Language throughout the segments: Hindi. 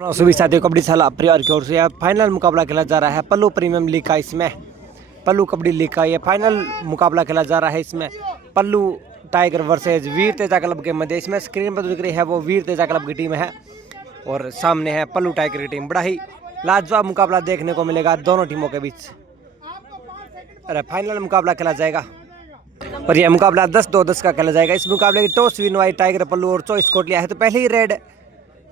सभी साथियों कबड्डी साला परिवार की ओर से फाइनल मुकाबला खेला जा रहा है पल्लू प्रीमियम लीग का। इसमें पल्लू कबड्डी लीग का ये फाइनल मुकाबला खेला जा रहा है। इसमें पल्लू टाइगर वर्सेज वीर तेजा क्लब के मध्य। इसमें स्क्रीन पर दिख रही है वो वीर तेजा क्लब की टीम है और सामने है पल्लू टाइगर की टीम। बड़ा ही लाजवाब मुकाबला देखने को मिलेगा दोनों टीमों के बीच। अरे फाइनल मुकाबला खेला जाएगा और यह मुकाबला 10-2-10 का खेला जाएगा। इस मुकाबले की टॉस विन हुई टाइगर पल्लू और चॉइस कोट लिया है। तो पहले ही रेड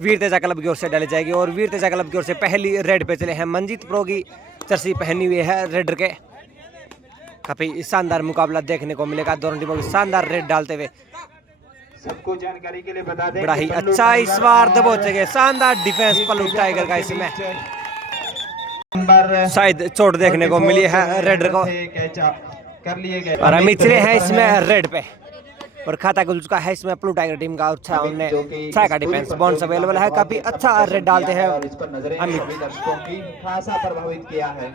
वीर तेजा क्लब की ओर से डाली जाएगी और वीर तेजा क्लब की ओर से पहली रेड पे चले हैं। मंजीत प्रो की जर्सी पहनी हुई है रेडर के। काफी शानदार मुकाबला देखने को मिलेगा दोनों टीमों की शानदार रेड डालते हुए। सबको जानकारी के लिए बता दें बड़ा ही अच्छा इस बार दबोचेंगे। शानदार डिफेंस पल्लू टाइगर का। इसमें शायद चोट देखने को मिली है रेडर को कर लिए गए और अमित चले हैं इसमें रेड पे और खाता गुल चुका है इसमें पल्लू टाइगर टीम का। अच्छा उन्हें 6 का डिफेंस बॉन्स अवेलेबल है। काफी अच्छा रेड डालते हैं अमित। दर्शकों की खासा प्रभावित किया है।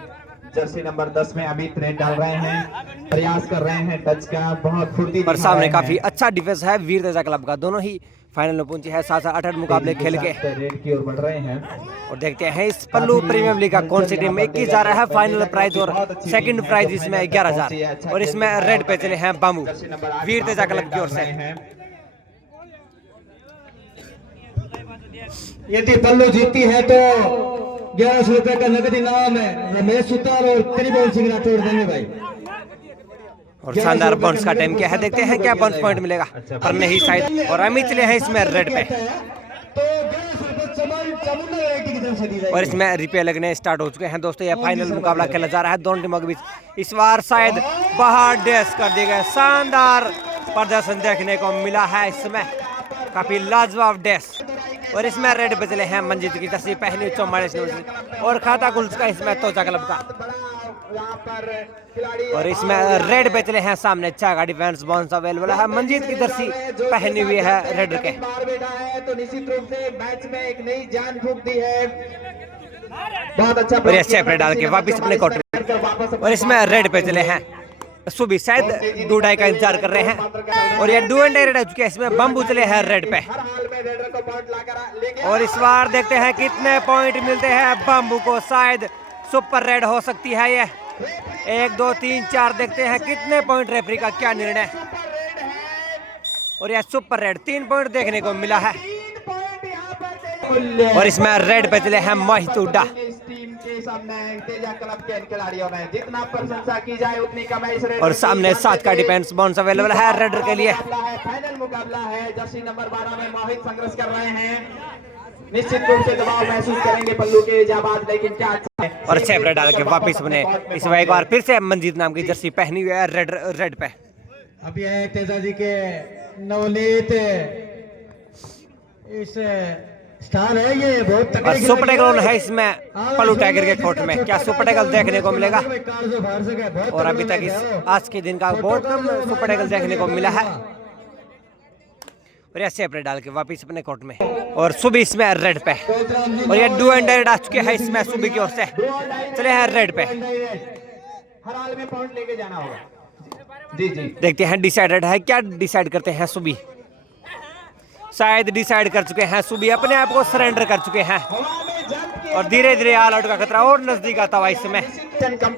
जर्सी नंबर 10 में अमित रेड डाल रहे हैं, प्रयास कर रहे हैं टच का, बहुत फुर्ती पर सामने काफी अच्छा डिफेंस है वीर तेजा क्लब का। दोनों ही फाइनल में पहुंचे हैं 7-8 मुकाबले खेल के रेड की ओर बढ़ रहे हैं। और देखते हैं इस पल्लू प्रीमियम लीग का कौन सी टीम में 21,000 है फाइनल प्राइज और सेकंड प्राइज इसमें 11,000 और इसमें रेड पे चले हैं बामू वीर तेजा क्लब की ओर से। यदि पल्लू जीतती है तो 1100 रुपए का नगद इनाम है। रमेश सुतार और त्रिभुवन सिंह राठौड़ देंगे भाई। और शानदार बॉन्स का टाइम क्या है, देखते हैं क्या बॉन्स पॉइंट मिलेगा पर नहीं शायद। और अमित चले हैं इसमें रेड पे और इसमें रिपे लगने स्टार्ट हो चुके हैं। दोस्तों यह फाइनल मुकाबला खेला जा रहा है दोनों टीमों के बीच। इस बार शायद बाहर डैश कर दिए गए। शानदार प्रदर्शन देखने को मिला है इसमें, काफी लाजवाब डैश। और इसमें रेड पे चले हैं मंजीत की जर्सी पहनी 44 और खाता गुल्स का इसमें तोचा क्लब का। और इसमें रेड पे चले हैं सामने 6 का डिफेंस बॉन्स अवेलेबल है। मंजीत की जर्सी पहनी हुई है रेड के। तो निश्चित रूप से मैच में एक नई जान फूंक दी है। बहुत अच्छा और ये सेपरेट डाल के वापस अपने कोर्ट में। और इसमें रेड पे चले हैं सुबह शायद डूडाई का इंतजार कर रहे हैं और ये डू एंड डाई रेड हो चुके हैं। इसमें बम्बू चले हैं रेड पे और इस बार देखते हैं कितने पॉइंट मिलते हैं बम्बू को। शायद सुपर रेड हो सकती है ये। 1 2 3 4 देखते हैं कितने पॉइंट रेफरी का क्या निर्णय। और यह सुपर रेड 3 पॉइंट देखने को मिला है। और इसमें रेड पे चले हैं मोहित हुड्डा। तेजा क्लब के खिलाड़ियों ने जितना प्रशंसा की जाए उतनी कम है। इस रेड और सामने 7 का डिफेंस बॉन्स अवेलेबल है रेडर के लिए। फाइनल मुकाबला है। जर्सी नंबर 12 में मोहित संघर्ष कर रहे हैं। निश्चित रूप से दबाव महसूस करेंगे पल्लू के जाबाज, लेकिन क्या अच्छा है। और सेपरेट डाल के वापस बने इस बार एक बार फिर से मंजीत नाम की जर्सी पहनी हुई है रेड पे। अब यह तेजा जी के नवनीत इस स्थान है, ये बहुत और सुपर टैकल है इसमें पल्लू टाइगर के कोर्ट में। क्या सुपर टैकल देखने को मिलेगा? और अभी तक इस आज के दिन का बहुत कम सुपर टैकल देखने को मिला है। और ऐसे अपने डाल के वापस अपने कोर्ट में और सुबह इसमें रेड पे और ये डू एंड डाई आ चुके हैं इसमें सुबह की ओर से चले हैं रेड पे। हर हाल में पॉइंट लेके जाना होगा। जी जी देखते हैं डिसाइडेड है क्या डिसाइड करते हैं सुबह। शायद डिसाइड कर चुके हैं सुबह, अपने आप को सरेंडर कर चुके हैं और धीरे धीरे ऑल आउट का खतरा और नजदीक आता हुआ इसमें।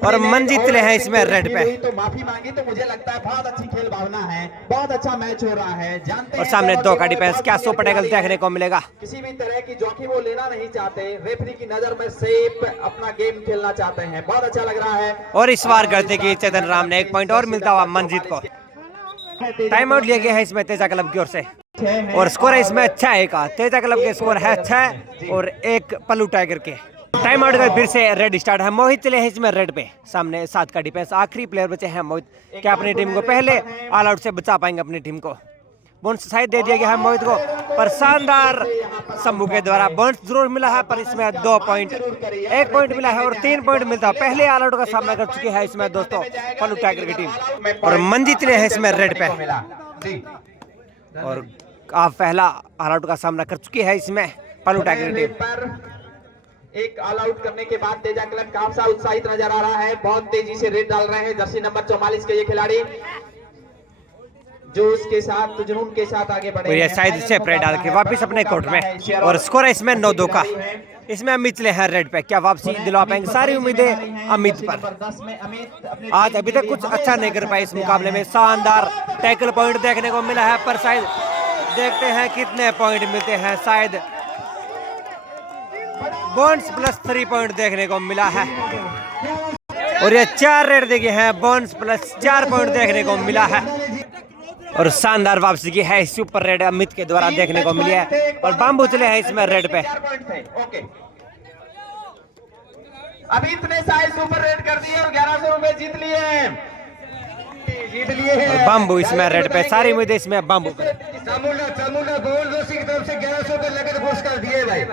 और मंजीत चले हैं इसमें रेड पे तो माफी मांगी तो मुझे लगता है बहुत अच्छी खेल भावना है, बहुत अच्छा मैच हो रहा है। जानते और सामने 2 का डिफेंस। क्या सुपर टैकल देखने को मिलेगा? किसी भी तरह की जोखिम वो लेना नहीं चाहते। रेफरी की नजर में सेफ अपना गेम खेलना चाहते हैं। बहुत अच्छा लग रहा है। और इस बार गलती की चेतन राम ने 1 पॉइंट और मिलता हुआ मंजीत को। टाइम आउट लिया गया है इसमें तेजा क्लब की ओर से और स्कोर है इसमें 6 का। तेजा क्लब के स्कोर है 6 और 1 पल्लू टाइगर के। टाइम आउट का फिर से रेड स्टार्ट है। मोहित चले हैं इसमें रेड पे। सामने 7 का डिफेंस। आखिरी प्लेयर बचे हैं मोहित। क्या अपनी टीम को पहले ऑल आउट से बचा पाएंगे अपनी टीम को? बोनस शायद दे दिया गया है मोहित को पर शानदार शंभू के द्वारा बोनस जरूर मिला है पर इसमें 2 पॉइंट 1 पॉइंट मिला है और 3 पॉइंट मिलता है। पहले ऑल आउट का सामना कर चुकी है इसमें दोस्तों पल्लू टाइगर की टीम और मंजीत चले हैं इसमें रेड पे और आप पहला ऑल आउट का सामना कर चुकी है इसमें पल्लू टाइगर की टीम। एक ऑल आउट करने के बाद तेजा क्लब काफी उत्साहित नजर आ रहा है। बहुत तेजी से रेड डाल रहे हैं जर्सी नंबर 44 के ये खिलाड़ी। जोश के साथ जुनून के साथ आगे बढ़े और ये हैं। शायद फाइनल सेपरेट डाल के मुकाबला है, वापस बड़ा अपने कोर्ट मुकाबला में है, शेयर और स्कोर है इसमें 9-2 का। है। इसमें अमित चले हैं रेड पे, क्या वापसी दिलवा पाएंगे? सारी उम्मीदें अमित पर। आज अभी तक कुछ अच्छा नहीं कर पाए इस मुकाबले में। शानदार टैकल पॉइंट देखने को मिला है, पर शायद देखते हैं कितने पॉइंट मिलते हैं। शायद बोन्स प्लस 3 पॉइंट देखने को मिला है और ये 4 रेड देखे हैं। बोन्स प्लस 4 पॉइंट देखने को मिला है और शानदार वापसी की है सुपर रेड अमित के द्वारा देखने को मिली है और बाम्बू चले हैं इसमें रेड पे। ओके, अभी इतने साइज सुपर रेड कर दिए और 1100 रुपए जीत लिए और बाम्बू इसमें रेड पे, सारी उम्मीदें इसमें बाम्बू पे। चामुंडा गोल जोशी की तरफ से 1100 पे नगद पुरस्कार दिए भाई।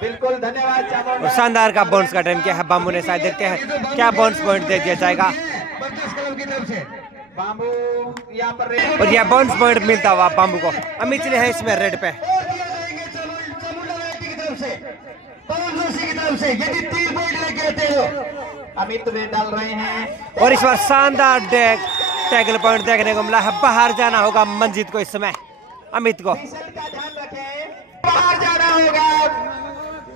बिल्कुल धन्यवाद चामुंडा। और शानदार का बोन्स का टाइम किया है बाम्बू ने। शायद देखते हैं क्या बोन्स पॉइंट दे दिया जाएगा। की तरफ से बाम्बू यहाँ पर और यह बोन्स पॉइंट मिलता हुआ बाम्बू को। अमित चले हैं इसमें रेड पे यदि 3 पॉइंट लग गए हो अमित वे डाल रहे हैं और इस बार शानदार टैकल पॉइंट देखने को मिला है। बाहर जाना होगा मंजीत को इस समय, अमित को। फिसल का ध्यान रखें, बाहर जाना होगा।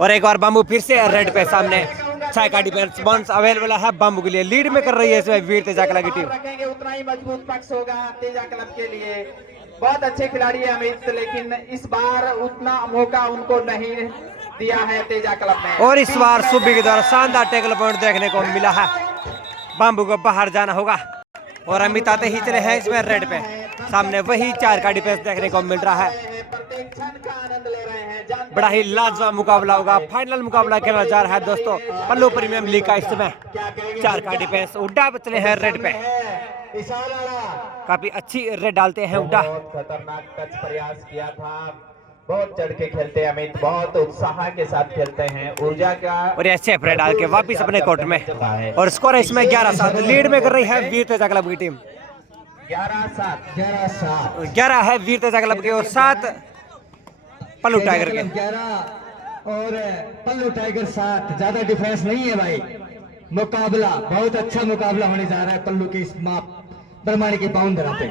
और एक बार बाम्बू फिर से रेड पे सामने। 6 का डिफेंस बोन्स अवेलेबल है बाम्बू के लिए। लीड में कर रही है इसमें वीर तेजा कला की टीम। रखेंगे उतना ही मजबूत पक्ष होगा तेजा क्लब के लिए। बहुत अच्छे खिलाड़ी है अमित, लेकिन इस बार उतना मौका उनको नहीं दिया है तेजा क्लब ने। और इस बार सुबी के द्वारा शानदार टैकल पॉइंट देखने को मिला है। बाम्बू को बाहर जाना होगा और अमित आते ही चले हैं इसमें रेड पे। सामने वही 4 का डिफेंस देखने को मिल रहा है। प्रत्येक क्षण का आनंद ले रहे हैं। बड़ा ही लाजवाब मुकाबला होगा। फाइनल मुकाबला खेला जा रहा है दोस्तों पल्लू प्रीमियम लीग का। इस समय 4 का डिफेंस उड्डा चले हैं रेड पे। काफी अच्छी रेड डालते हैं उड्डा। बहुत खतरनाक टच प्रयास किया था। बहुत चढ़ के खेलते हैं अमित, बहुत उत्साह के साथ खेलते हैं। ऊर्जा का और ये सेफ रेड डाल के वापिस अपने कोर्ट में और स्कोर है इसमें 11-7। लीड में कर रही है वीर तेजा क्लब की टीम। 11-7 11 है वीर तेजा क्लब के और 7 पल्लू टाइगर के। 11 और पल्लू टाइगर 7। ज्यादा डिफरेंस नहीं है भाई। मुकाबला बहुत अच्छा मुकाबला होने जा रहा है पल्लू की इस बरमानी की बाउंडरा पे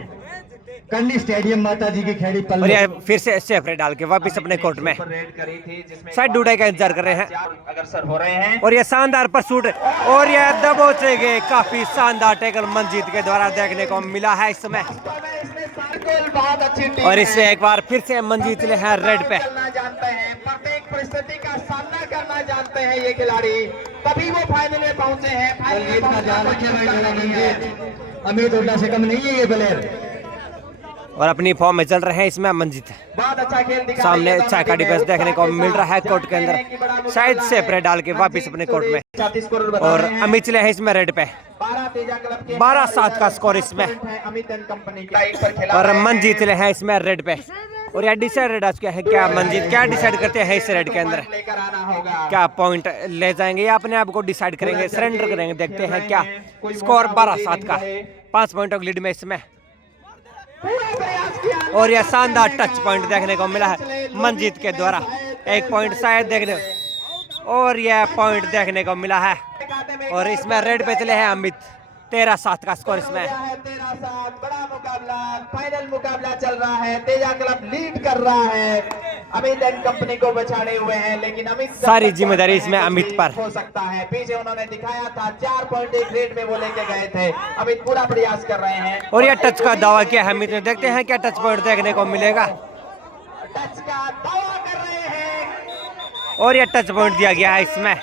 कंडी स्टेडियम माता जी की खेड़ी पल्लू। और ये फिर से सेफ रेड डाल के वापिस अपने कोर्ट में रेड करी थी जिसमें साइड डूडाई का इंतजार कर रहे हैं। अग्रसर हो रहे हैं और ये शानदार परसूट और ये दबोचे गए। काफी शानदार टैकल मंजीत के द्वारा देखने को मिला है इस समय। बहुत अच्छी टीम और इसमें एक बार फिर से मंजीत चले हैं रेड पे। करना जानते हैं, प्रत्येक परिस्थिति का सामना करना जानते हैं ये खिलाड़ी, तभी वो फाइनल में पहुंचे हैं। फाइनल में ध्यान रखे भाई। अमित उड्डा से कम नहीं है ये प्लेयर और अपनी फॉर्म में चल रहे हैं इसमें मंजीत। बहुत अच्छा खेल दिखा। सामने 6 का डिफेंस देखने को मिल रहा है कोर्ट के अंदर। शायद सेपरेट डाल के वापिस अपने कोर्ट में। 34 करोड़ बता और रहे हैं। अमित चले हैं इसमें रेड पे। 12 तेजा क्लब के 12-7 का स्कोर इसमें। अमित एंड कंपनी का एक पर खेला और है। मंजीत चले हैं इसमें रेड पे। और यह डिसाइडेड आज क्या है, क्या मंजीत क्या डिसाइड करते हैं इस रेड के अंदर? लेकर आना होगा। क्या पॉइंट ले जाएंगे या अपने आप को डिसाइड करेंगे, सरेंडर करेंगे? देखते हैं क्या स्कोर 12-7 का। 5 पॉइंटों की लीड में इसमें। पूरा प्रयास किया और यह शानदार टच पॉइंट देखने को मिला है मंजीत के द्वारा। 1 पॉइंट शायद देखने और यह पॉइंट देखने को मिला है। और इसमें रेड पे चले हैं अमित। 13-7 का स्कोर इसमें। 13-7 बड़ा मुकाबला, फाइनल मुकाबला चल रहा है। तेजा क्लब लीड कर रहा है। अमित एंड कंपनी को बचाने हुए हैं, लेकिन अमित सारी जिम्मेदारी इसमें अमित पर हो सकता है। पीछे उन्होंने दिखाया था 4 पॉइंट एक रेड में वो लेके गए थे। अमित पूरा प्रयास कर रहे हैं और यह टच का दावा किया है अमित ने। देखते हैं क्या टच पॉइंट देखने को मिलेगा। टच का दावा कर रहे हैं और यह टच पॉइंट दिया गया है इसमें।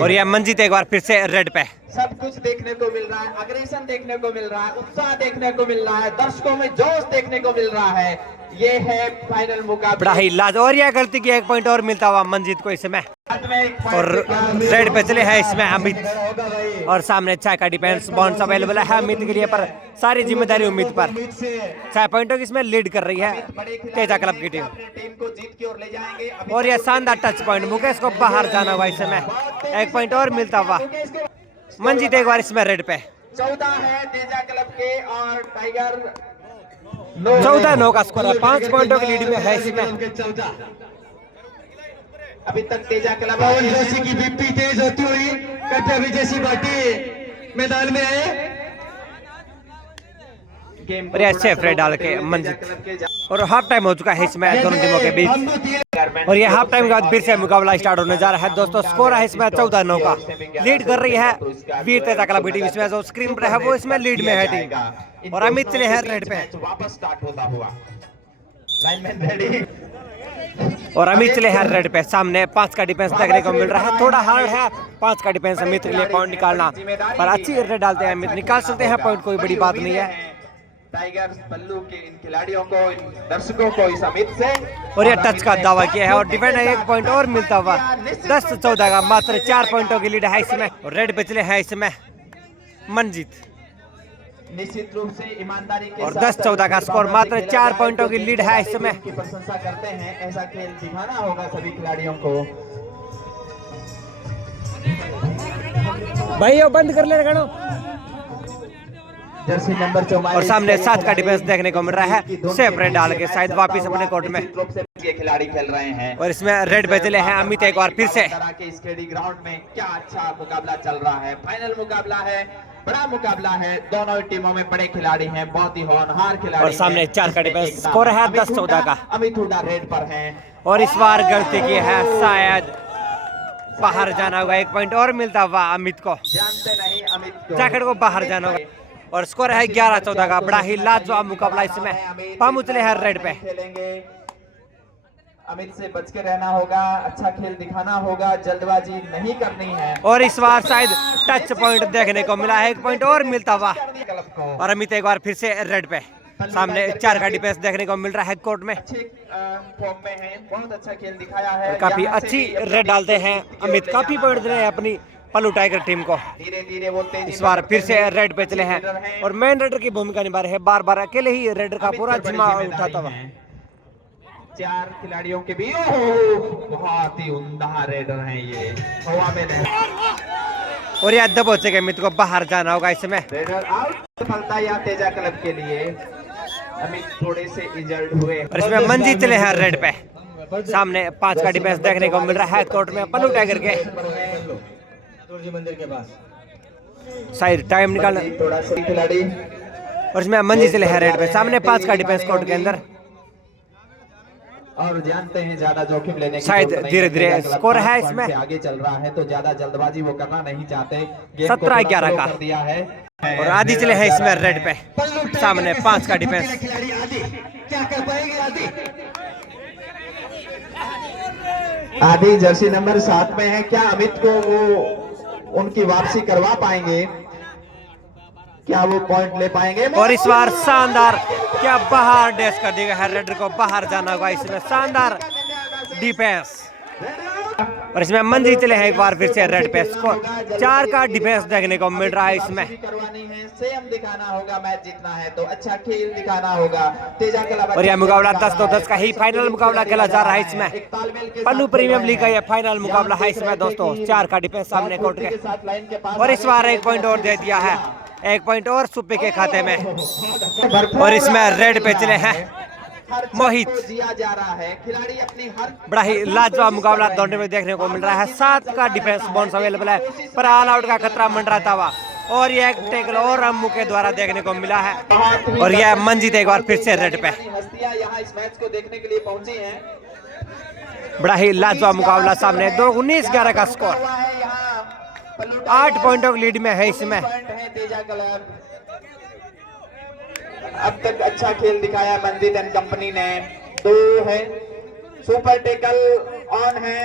और यह मंजीत एक बार फिर से रेड पे। सब कुछ देखने को मिल रहा है, अग्रेशन देखने को मिल रहा है, उत्साह देखने को मिल रहा है, दर्शकों में जोश देखने को मिल रहा है। ये है फाइनल मुकाबला। बड़ा ही लाज। और यह गलती की 1 पॉइंट और मिलता हुआ मंजीत को इसमें। और रेड पे चले हैं इसमें अमित। और सामने 6 का डिफेंस बॉन्स अवेलेबल है अमित के लिए, पर सारी जिम्मेदारी उम्मीद पर। 6 पॉइंटों की इसमें लीड कर रही है तेजा क्लब की टीम। को जीत की ओर ले जाएंगे। और यह शानदार टच पॉइंट, मुकेश को बाहर जाना हुआ इस समय। 1 पॉइंट और मिलता हुआ मंजीत एक बार इसमें रेड पे। 14 है तेजा क्लब के और टाइगर 14-9 का स्कोर है। 5 पॉइंटों की लीड में है इसमें। अभी तक तेजा क्लब पवन जोशी की बीपी तेज होती हुई कट्टा भी जैसी बाटी मैदान में आए। गेम और ये अच्छे फ्रे डाल के मंजित। और हाफ टाइम हो चुका है इस मैच दोनों टीमों के बीच और ये हाफ टाइम के बाद फिर से मुकाबला स्टार्ट होने जा रहा है दोस्तों। स्कोर है इसमें 14-9 का। लीड कर रही है वीर तेजा क्लब की टीम। इसमें जो स्क्रीन पर है वो इसमें लीड में है टीम और अमित चले हैं रेड पे वापस स्टार्ट होता हुआ। लाइनमैन रेडी और अमित चले हैं रेड पे। सामने 5 का डिफेंस देखने को मिल रहा है। थोड़ा हार्ड है 5 का डिफेंस अमित के लिए पॉइंट निकालना, पर अच्छी रेड डालते हैं अमित, निकाल सकते हैं पॉइंट, कोई बड़ी बात नहीं है। टाइगर्स पल्लू के इन खिलाड़ियों को, इन दर्शकों को इस अमित से और ये टच का दावा किया है और डिफेंड 1 पॉइंट और मिलता हुआ 10-14 का मात्र 4 पॉइंटों की लीड है इसमें। और रेड पे चले हैं इसमें मंजित निश्चित रूप से ईमानदारी के और साथ 10-14 का स्कोर, मात्र 4 पॉइंटों की लीड है इसमें। की प्रशंसा करते हैं, ऐसा खेल दिखाना होगा सभी खिलाड़ियों को। भाई वो बंद कर ले गणो। जर्सी नंबर 44 और सामने 7 का डिफेंस देखने को मिल रहा है। सेफ रेड डाल के शायद वापिस अपने कोर्ट में ये खिलाड़ी खेल रहे हैं और इसमें रेड पे चले हैं अमित एक बार फिर से। इस खेड़ी ग्राउंड में क्या अच्छा मुकाबला चल रहा है। फाइनल मुकाबला है, बड़ा मुकाबला है। दोनों टीमों में बड़े खिलाड़ी हैं, बहुत ही होनहार खिलाड़ी और सामने 4 का डिफेंस, स्कोर है 10-14 का। अमित हुड्डा रेड पर हैं और इस बार गलती की है, शायद बाहर जाना होगा। 1 पॉइंट और मिलता हुआ अमित को, जानते नहीं अमित को जैकेट को बाहर जाना होगा। और स्कोर है 11-14 का। बड़ा ही लाजवाब मुकाबला इसमें। पाम उतले हैं रेड पे। खेलेंगे, अमित से बच के रहना होगा, अच्छा खेल दिखाना होगा, जल्दबाजी नहीं करनी है। और इस बार शायद टच पॉइंट देखने को मिला है, 1 पॉइंट और मिलता हुआ। और अमित एक बार फिर से रेड पे। सामने 4 का डिफेंस देखने को मिल रहा है कोर्ट में। अच्छे फॉर्म में है, बहुत अच्छा खेल दिखाया है। काफी यहाँ से अच्छी भी रेड डालते हैं अमित, काफी पॉइंट दे रहे हैं अपनी पल्लू टाइगर टीम को। धीरे धीरे वो तेजी इस बार फिर से रेड पे चले हैं और मेन रेडर की भूमिका निभा रहे हैं। बार बार अकेले ही रेडर का पूरा जिम्मा उठाता हुआ। 4 खिलाड़ियों के बीच बहुत ही उम्दा रेडर हैं ये, हवा में नहीं। और ये दबोचे के अमित को बाहर जाना होगा इसमें। Raider out. सफलता यहाँ तेजा क्लब के लिए। अमित थोड़े से इंजर्ड हुए और इसमें मंजीत चले हैं रेड पे। सामने 5 का डिफेंस देखने को मिल रहा है कोर्ट में पल्लू टाइगर के। मंदिर के पास शायद टाइम निकालना। थोड़ा सा खिलाड़ी और इसमें मंजीत चले हैं रेड पे। सामने 5 का डिफेंस कोर्ट के अंदर। और जानते हैं ज्यादा जोखिम लेने की शायद जरूरत नहीं धीरे-धीरे है। तेजा स्कोर क्लब है 5 इसमें। पॉइंट से आगे चल रहा है तो ज्यादा जल्दबाजी वो करना नहीं चाहते। गेम को 17-11 थोड़ा का। स्लो कर दिया है और आदि चले हैं इसमें रेड पे। सामने 5 का डिफेंस। खिलाड़ी आदि क्या कर पाएंगे? आदि जर्सी नंबर 7 में है, क्या अमित को वो उनकी वापसी करवा पाएंगे? क्या वो पॉइंट ले पाएंगे? और इस बार शानदार, क्या बाहर डैश कर दिया है रेडर को, बाहर जाना होगा इसमें। शानदार डिफेंस। और इसमें मंजीत चले हैं एक बार फिर से रेड पे। स्कोर 4 का डिफेंस देखने को मिल रहा है इसमें। करवानी है, सेम दिखाना होगा, मैच जीतना है तो अच्छा खेल दिखाना होगा। तेजा क्लब और यह मुकाबला 10-10 का ही फाइनल मुकाबला खेला जा रहा है इसमें। पल्लू प्रीमियम लीग का यह फाइनल मुकाबला है इसमें दोस्तों। 4 का डिफेंस सामने कोर्ट के। और इस बार 1 पॉइंट और दे दिया है, 1 पॉइंट और सुप्पी के खाते में। और इसमें रेड पे चले हैं मोहित। जिया जा रहा है, खिलाड़ी अपनी हर बड़ा ही लाजवाब मुकाबला दोनों में देखने को मिल रहा है। 7 का डिफेंस बोनस अवेलेबल है, पर ऑल आउट का खतरा मंडराता हुआ। और यह एक टैकल और अम्मू के द्वारा देखने को मिला है। और यह मंजीत एक बार फिर से रेड पे। हस्तियां यहाँ इस मैच को देखने के लिए पहुंची हैं। बड़ा ही लाजवाब मुकाबला सामने। 19-11 का स्कोर, 8 पॉइंटों की लीड में है इसमें। तेजा क्लब अब तक अच्छा खेल दिखाया मंजीत एंड कंपनी ने। 2 है, सुपर टेकल ऑन है।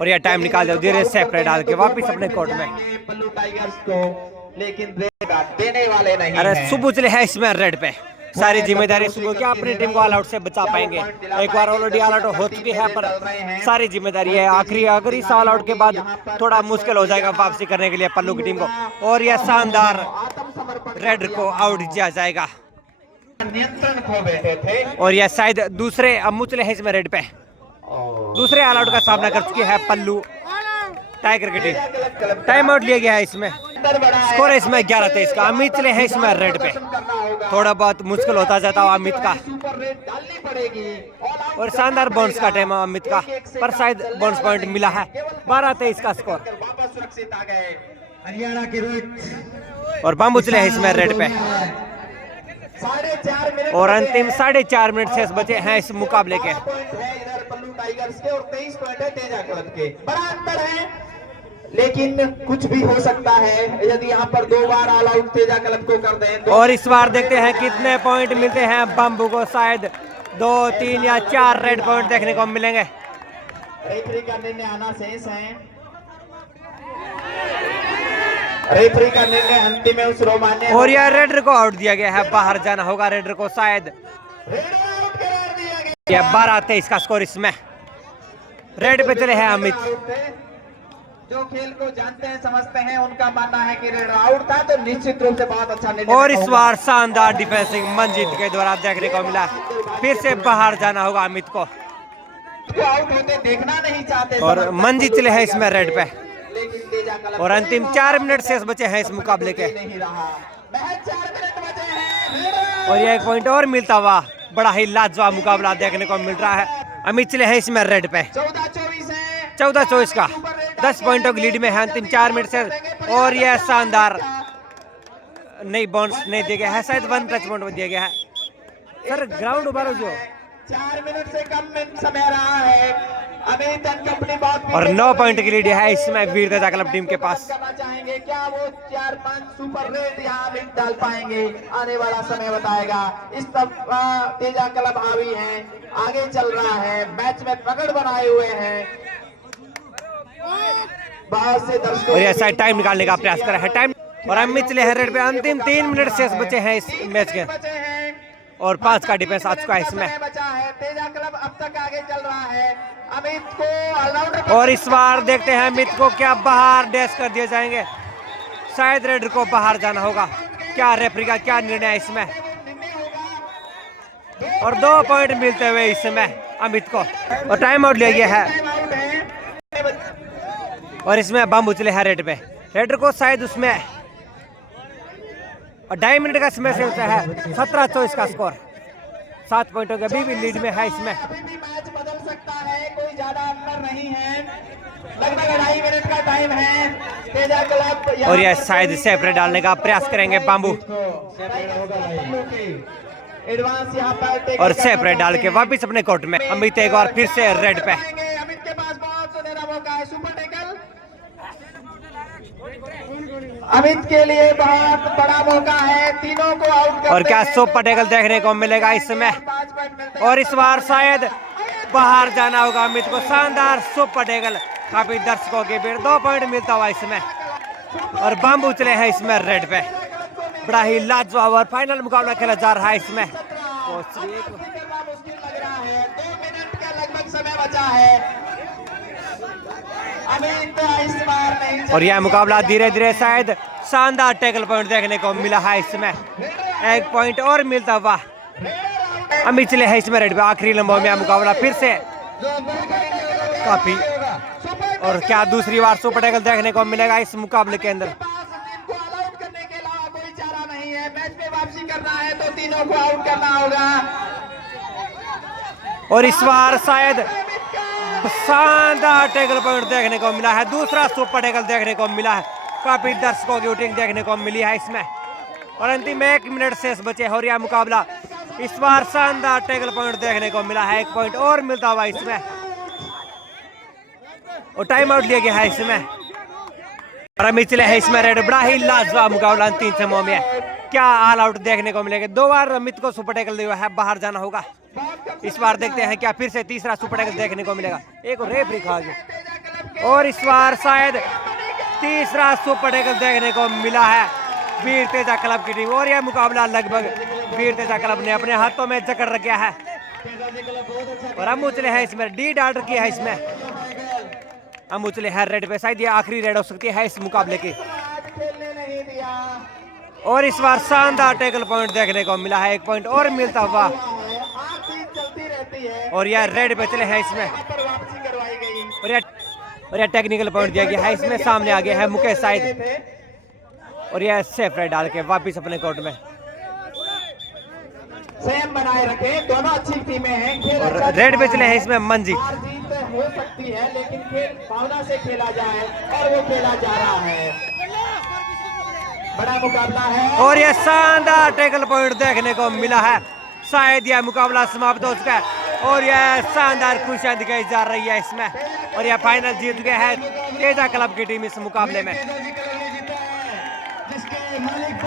और यह टाइम निकाल दो धीरे सेपरेट डाल के वापिस अपने कोर्ट में। पल्लू टाइगर्स को, लेकिन देने वाले नहीं अरे हैं। सुबह चले है इसमें रेड पे। सारी जिम्मेदारी सुबह क्या अपनी टीम को ऑल आउट से बचा पाएंगे। एक बार ऑलरेडी ऑल आउट हो चुकी है, पर सारी जिम्मेदारी है आखिरी अगर इस ऑल आउट के बाद थोड़ा मुश्किल हो जाएगा वापसी करने के लिए पल्लू की टीम को। और यह शानदार रेड को आउट किया जाएगा। नियंत्रण खो बैठे थे। और यह शायद दूसरे अम्मू चले है इसमें रेड पे। दूसरे ऑल आउट का सामना कर चुकी है पल्लू टाइगर की टीम। टाइम आउट लिया गया है इसमें। स्कोर है इसमें 11-23 का। अमित चले हैं इसमें रेड पे। थोड़ा बहुत मुश्किल होता जाता है अमित का। और शानदार बाउंस का टाइम है अमित का, पर शायद बाउंस पॉइंट मिला है। 12-23 का स्कोर। हरियाणा के रोहित और बाम्बू चले हैं इसमें रेड पे। 4.5 मिनट और बचे अंतिम हैं। 4.5 मिनट शेष बचे हैं इस मुकाबले के। 12 पॉइंट है इधर पल्लू टाइगर्स के और 23 पॉइंट है तेजा क्लब के। बड़ा अंतर है, लेकिन कुछ भी हो सकता है यदि यहाँ पर 2 बार ऑल आउट तेजा क्लब को कर दें तो। और इस बार देखते हैं कितने पॉइंट मिलते हैं बम्बू को। शायद 2, 3 या 4 रेड पॉइंट देखने को मिलेंगे। रेफरी का निर्णय आना शेष है। रेफरी का निर्णय अंतिम है उस रोमान्य। और यह रेडर को आउट दिया गया है, बाहर जाना होगा रेडर को। शायद रेड आउट करार दिया गया। यह 12-23 का स्कोर इसमें रेड पे चले हैं अमित। जो खेल को जानते हैं समझते हैं उनका मानना है कि रेड आउट था, तो निश्चित रूप से बहुत अच्छा निर्णय। और इस बार शानदार डिफेंसिंग मंजीत के द्वारा देखने को मिला। फिर से बाहर जाना होगा अमित को। आउट होते देखना नहीं चाहते और मंजीत चले हैं इसमें रेड पे। लेकिन तेजा क्लब और अंतिम 4 मिनट शेष बचे हैं इस मुकाबले के। नहीं रहा। महज 4 मिनट बचे हैं। और यह एक पॉइंट और मिलता हुआ बड़ा ही लाजवाब मुकाबला देखने को मिल रहा है। अमित चले हैं इसमें रेड पे। 14-24 है। 14-24 का 10 पॉइंटों की लीड में है अंतिम 4 मिनट से। और यह शानदार नई बाउंस नहीं दिया गया है, शायद 1 टच पॉइंट दिया गया है। सर ग्राउंड उबारो जो 4 मिनट से कम समय रहा है। अमित एंड कंपनी बहुत और 9 पॉइंट की लीड है इसमें वीर तेजा क्लब टीम के पास। करना चाहेंगे क्या वो 4-5 सुपर रेड यहाँ अमित डाल पाएंगे? आने वाला समय बताएगा। इस तरफ तेजा क्लब हावी है, आगे चल रहा है, मैच में पकड़ बनाए हुए हैं। बाहर से दर्शकों और यह शायद टाइम निकालने का प्रयास कर रहा है। टाइम और अमित चले हैं रेड पे। अंतिम 3 मिनट शेष बचे हैं इस मैच के। बचे हैं और 5 का डिफेंस आ चुका है इसमें। समय बचा है। तेजा क्लब अब तक आगे चल रहा है। अमित को ऑलराउंडर और इस बार देखते हैं अमित को क्या बाहर डैश कर दिए जाएंगे। शायद रेडर को बाहर जाना होगा। क्या रेफरी का क्या निर्णय है इसमें? और 2 पॉइंट मिलते हुए इसमें अमित को। और टाइम आउट लिया गया है। और इसमें बम्बू चले हैं रेड पे। रेडर को शायद उसमें और 2.5 मिनट का समय से है। 17-24 का स्कोर। 7 पॉइंटों के अभी भी लीड में है इसमें। अभी भी मैच बदल सकता है, कोई ज्यादा अंतर नहीं है। लगभग 2.5 मिनट का टाइम है। तेजा क्लब और यह शायद सेपरेट डालने का प्रयास करेंगे बम्बू। एडवांस यहाँ पर और सेपरेट डाल के वापिस अपने कोर्ट में। अमित एक बार फिर से रेड पे। अमित के पास बहुत सुनहरा मौका है। सुपर टैकल अमित के लिए बहुत बड़ा मौका है। तीनों को आउट और क्या सुपर टैकल देखने को मिलेगा इस समय? और इस बार शायद बाहर जाना होगा अमित को। शानदार सुपर टैकल काफी दर्शकों के बीच 2 पॉइंट मिलता हुआ इसमें। और बम्बू चले हैं इसमें रेड पे। बड़ा ही लाजवाब और फाइनल मुकाबला खेला जा रहा है इसमें। मुश्किल लग रहा है। 2 मिनट का लगभग समय बचा है। अमित इस बार नहीं। और यह मुकाबला धीरे धीरे शायद शानदार टैकल पॉइंट देखने को मिला है इसमें। 1 पॉइंट और मिलता हुआ अमित चले हैं इसमें रेड पे। आखिरी लंबों में मुकाबला फिर से काफी। और क्या दूसरी बार सुपर टैकल देखने को मिलेगा इस मुकाबले के अंदर? को ऑल आउट करने के अलावा कोई चारा नहीं है। मैच में वापसी करना है तो तीनों को आउट करना होगा। और इस बार शायद शानदार टैकल पॉइंट देखने को मिला है। दूसरा सुपर टैकल देखने को मिला है। काफी दर्शकों की वोटिंग देखने को मिली है इसमें। और अंतिम 1 मिनट शेष बचे और यह मुकाबला इस बार शानदार टैकल पॉइंट देखने को मिला है। 1 पॉइंट और मिलता हुआ इसमें। और टाइम आउट लिया गया है इसमें। और अमित चले हैं इसमें रेड। बड़ा ही लाजवाब मुकाबला अंतिम समय में। क्या ऑल आउट देखने को मिलेगा? 2 बार अमित को सुपर टैकल दिया है, बाहर जाना होगा। इस बार देखते हैं क्या फिर से तीसरा सुपर टैकल देखने को मिलेगा। एक रेफरी खा गया। और इस बार शायद तीसरा सुपर टैकल देखने को मिला है वीर तेजा क्लब की टीम। और यह मुकाबला लगभग वीर तेजा क्लब ने अपने हाथों में जकड़ रखा है। और हम उचले हैं इसमें। डी ऑर्डर किया है इसमें। हम उचले हैं रेड पे। शायद ये आखिरी रेड हो सकती है इस मुकाबले की। और इस बार शानदार टैकल पॉइंट देखने को मिला है। 1 पॉइंट और मिलता हुआ। और यह रेड पे चले हैं इसमें। और यह टेक्निकल पॉइंट दिया गया है इसमें। सामने आ गया है मुकेश शायद। और यह सेफ रेड डाल के वापिस अपने कोर्ट में। संयम बनाए रखें। दोनों अच्छी टीमें हैं। खेल और अच्छा रेड पे चले हैं इसमें मंजीत। हार जीत हो सकती है, लेकिन खेल भावना से खेला जाए और वो खेला जा रहा है। बड़ा मुकाबला है। और ये शानदार टैकल पॉइंट देखने को मिला है। शायद यह मुकाबला समाप्त हो चुका है और यह शानदार खुशियां दिखाई जा रही है इसमें। और यह फाइनल जीत गया है तेजा क्लब की टीम इस मुकाबले में। तेजा जी क्लब ने जीता है, जिसके मालिक